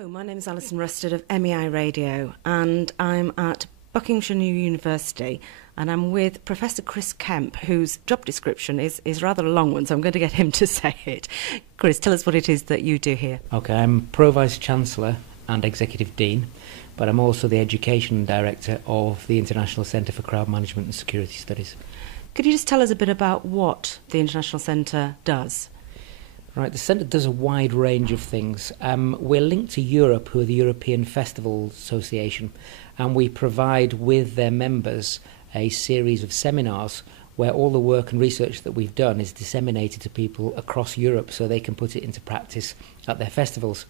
Hello, my name is Alison Rusted of MEI Radio, and I'm at Buckinghamshire New University, and I'm with Professor Chris Kemp, whose job description is rather a long one, so I'm going to get him to say it. Chris, tell us what it is that you do here. Okay, I'm Pro-Vice-Chancellor and Executive Dean, but I'm also the Education Director of the International Centre for Crowd Management and Security Studies. Could you just tell us a bit about what the International Centre does? Right, the Centre does a wide range of things. We're linked to Europe, who are the European Festivals Association, and we provide with their members a series of seminars where all the work and research that we've done is disseminated to people across Europe so they can put it into practice at their festivals.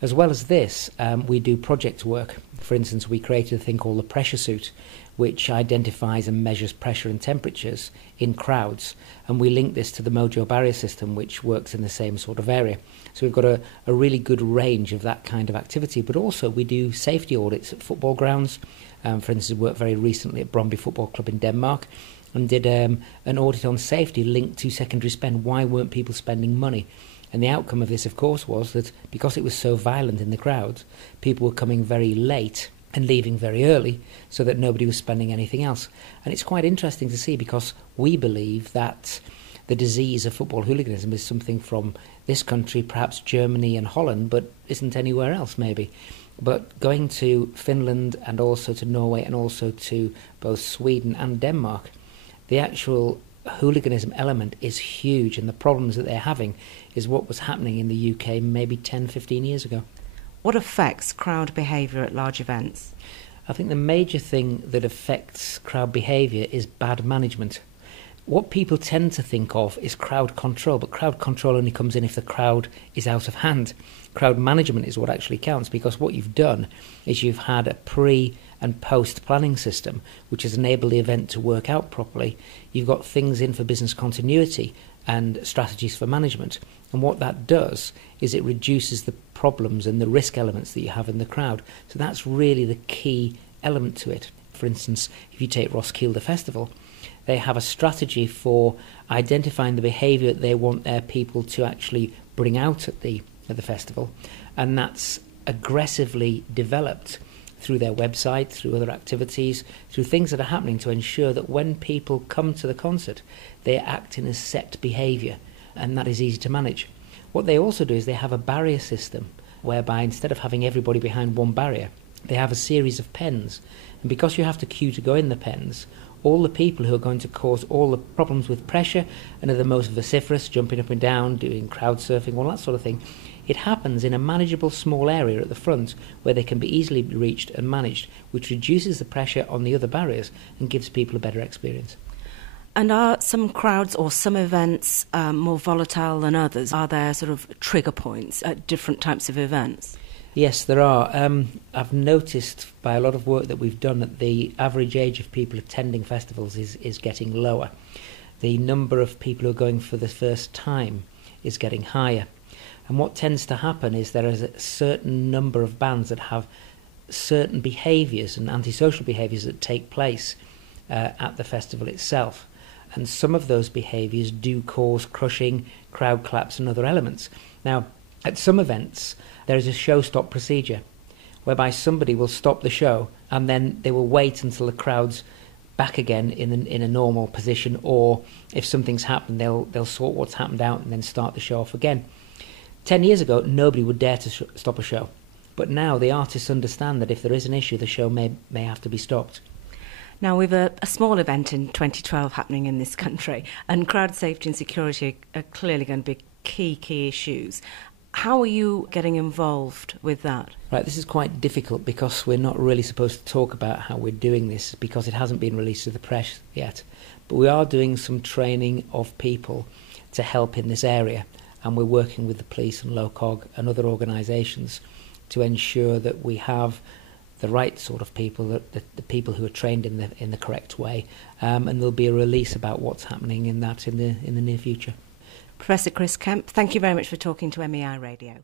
As well as this, we do project work. For instance, we created a thing called the pressure suit, which identifies and measures pressure and temperatures in crowds. And we link this to the Mojo barrier system, which works in the same sort of area. So we've got a really good range of that kind of activity. But also we do safety audits at football grounds. For instance, we worked very recently at Brøndby Football Club in Denmark and did an audit on safety linked to secondary spend. Why weren't people spending money? And the outcome of this, of course, was that because it was so violent in the crowds, people were coming very late and leaving very early so that nobody was spending anything else. And it's quite interesting to see because we believe that the disease of football hooliganism is something from this country, perhaps Germany and Holland, but isn't anywhere else maybe. But going to Finland and also to Norway and also to both Sweden and Denmark, the actual hooliganism element is huge, and the problems that they're having is what was happening in the UK maybe 10, 15 years ago. What affects crowd behaviour at large events? I think the major thing that affects crowd behaviour is bad management. What people tend to think of is crowd control, but crowd control only comes in if the crowd is out of hand. Crowd management is what actually counts, because what you've done is you've had a pre- and post-planning system which has enabled the event to work out properly. You've got things in for business continuity and strategies for management. And what that does is it reduces the problems and the risk elements that you have in the crowd. So that's really the key element to it. For instance, if you take Roskilde Festival, they have a strategy for identifying the behaviour that they want their people to actually bring out at the festival. And that's aggressively developed through their website, through other activities, through things that are happening to ensure that when people come to the concert, they act in a set behaviour, and that is easy to manage. What they also do is they have a barrier system, whereby instead of having everybody behind one barrier, they have a series of pens. And because you have to queue to go in the pens, all the people who are going to cause all the problems with pressure and are the most vociferous, jumping up and down, doing crowd surfing, all that sort of thing, it happens in a manageable small area at the front where they can be easily reached and managed, which reduces the pressure on the other barriers and gives people a better experience. And are some crowds or some events more volatile than others? Are there sort of trigger points at different types of events? Yes, there are. I've noticed by a lot of work that we've done that the average age of people attending festivals is getting lower. The number of people who are going for the first time is getting higher. And what tends to happen is there is a certain number of bands that have certain behaviours and antisocial behaviours that take place at the festival itself. And some of those behaviours do cause crushing, crowd claps and other elements. Now, at some events, there is a show-stop procedure whereby somebody will stop the show and then they will wait until the crowd's back again in a normal position, or if something's happened, they'll sort what's happened out and then start the show off again. 10 years ago, nobody would dare to stop a show. But now the artists understand that if there is an issue, the show may have to be stopped. Now, we've a small event in 2012 happening in this country, and crowd safety and security are clearly going to be key issues. How are you getting involved with that? Right, this is quite difficult because we're not really supposed to talk about how we're doing this because it hasn't been released to the press yet. But we are doing some training of people to help in this area, and we're working with the police and LOCOG and other organisations to ensure that we have the right sort of people, the people who are trained in the correct way, and there'll be a release about what's happening in that in the near future. Professor Chris Kemp, thank you very much for talking to MEI Radio.